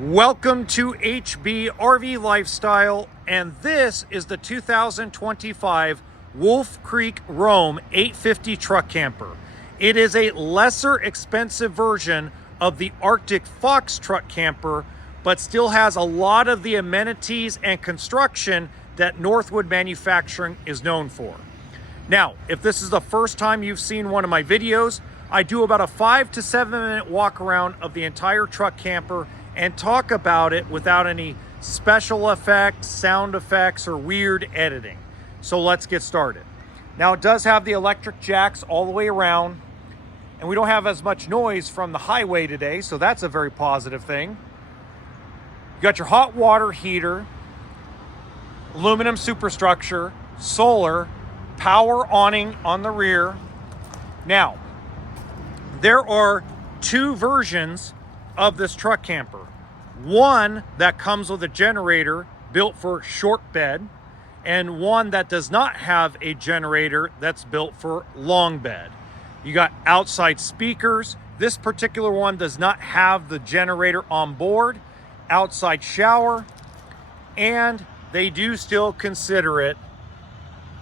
Welcome to HB RV Lifestyle, and this is the 2025 Wolf Creek Roam 850 truck camper. It is a lesser expensive version of the Arctic Fox truck camper, but still has a lot of the amenities and construction that Northwood Manufacturing is known for. Now, if this is the first time you've seen one of my videos, I do about a 5 to 7 minute walk around of the entire truck camper and talk about it without any special effects, sound effects, or weird editing. So let's get started. Now, it does have the electric jacks all the way around, and we don't have as much noise from the highway today, so that's a very positive thing. You got your hot water heater, aluminum superstructure, solar, power awning on the rear. Now, there are two versions of this truck camper. One that comes with a generator built for short bed, and one that does not have a generator that's built for long bed. You got outside speakers. This particular one does not have the generator on board, outside shower, and they do still consider it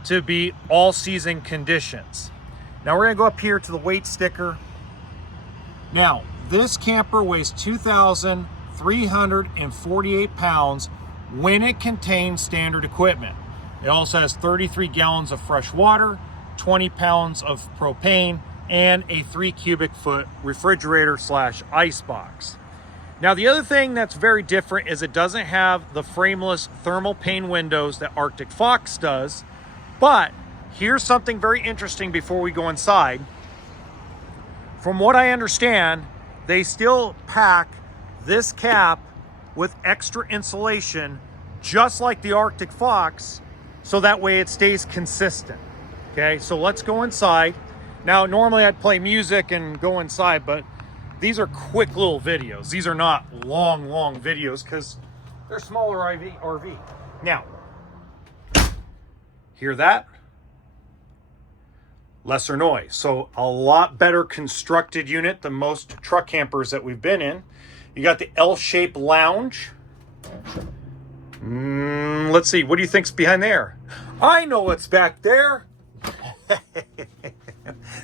to be all season conditions. Now we're gonna go up here to the weight sticker. Now, this camper weighs 2,348 pounds when it contains standard equipment. It also has 33 gallons of fresh water, 20 pounds of propane, and a 3 cubic foot refrigerator slash ice box. Now, the other thing that's very different is it doesn't have the frameless thermal pane windows that Arctic Fox does. But here's something very interesting before we go inside. From what I understand, they still pack this cap with extra insulation, just like the Arctic Fox, so that way it stays consistent. Okay, so let's go inside. Now, normally I'd play music and go inside, but these are quick little videos. These are not long videos because they're smaller RV. Now, hear that? Lesser noise. So a lot better constructed unit than most truck campers that we've been in. You got the L-shaped lounge. Let's see, what do you think's behind there? I know what's back there.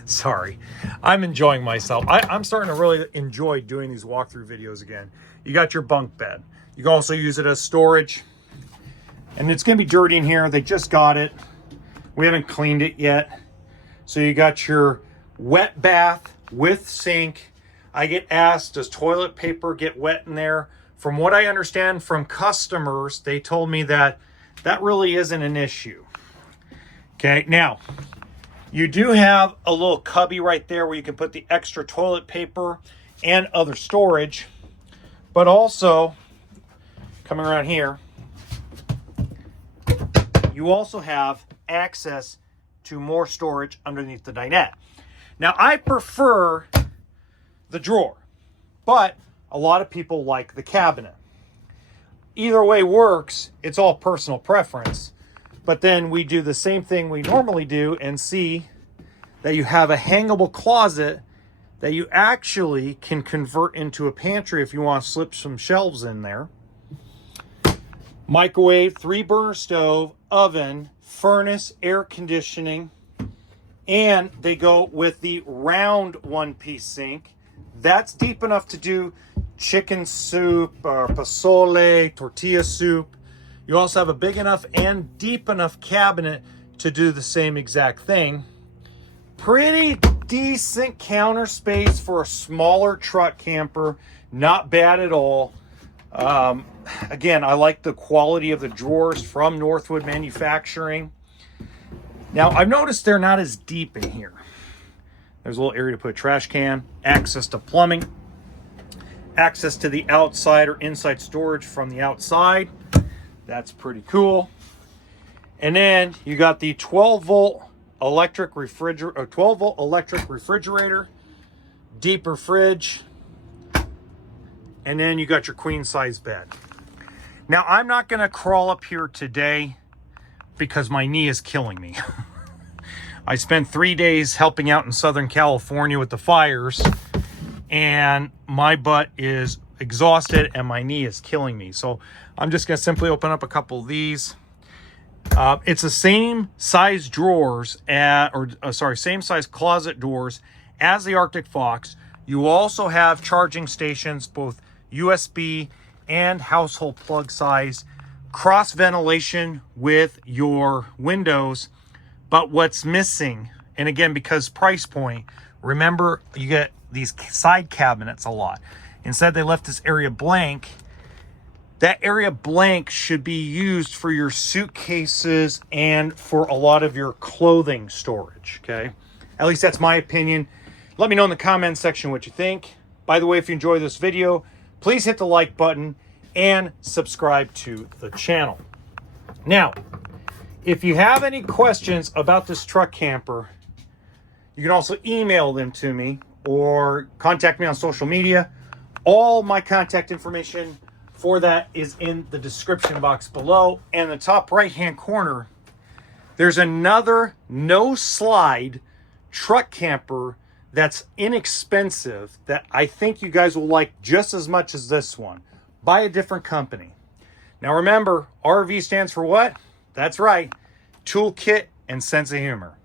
Sorry, I'm enjoying myself. I'm starting to really enjoy doing these walkthrough videos again. You got your bunk bed. You can also use it as storage. And it's gonna be dirty in here. They just got it. We haven't cleaned it yet. So you got your wet bath with sink. I get asked, does toilet paper get wet in there? From what I understand from customers, they told me that that really isn't an issue. Okay, now, you do have a little cubby right there where you can put the extra toilet paper and other storage. But also, coming around here, you also have access to more storage underneath the dinette. Now, I prefer the drawer, but a lot of people like the cabinet. Either way works. It's all personal preference. But then we do the same thing we normally do and see that you have a hangable closet that you actually can convert into a pantry if you want to slip some shelves in there. Microwave, 3-burner stove, oven, furnace, air conditioning, and they go with the round one-piece sink. That's deep enough to do chicken soup, or pozole, tortilla soup. You also have a big enough and deep enough cabinet to do the same exact thing. Pretty decent counter space for a smaller truck camper. Not bad at all. Again, I like the quality of the drawers from Northwood Manufacturing. Now, I've noticed they're not as deep in here. There's a little area to put a trash can, access to plumbing, access to the outside or inside storage from the outside. That's pretty cool. And then you got the 12-volt electric refrigerator, deeper fridge, and then you got your queen size bed. Now, I'm not going to crawl up here today because my knee is killing me. I spent 3 days helping out in Southern California with the fires, and my butt is exhausted and my knee is killing me. So I'm just going to simply open up a couple of these. It's the same size drawers, same size closet doors as the Arctic Fox. You also have charging stations, both USB and household plug size, cross ventilation with your windows. But what's missing, and again, because price point, remember you get these side cabinets a lot. Instead, they left this area blank. That area blank should be used for your suitcases and for a lot of your clothing storage, okay? At least that's my opinion. Let me know in the comments section what you think. By the way, if you enjoy this video, please hit the like button and subscribe to the channel. Now, if you have any questions about this truck camper, you can also email them to me or contact me on social media. All my contact information for that is in the description box below. And in the top right-hand corner, there's another no-slide truck camper that's inexpensive that I think you guys will like just as much as this one, by a different company. Now remember, RV stands for what? That's right, toolkit and sense of humor.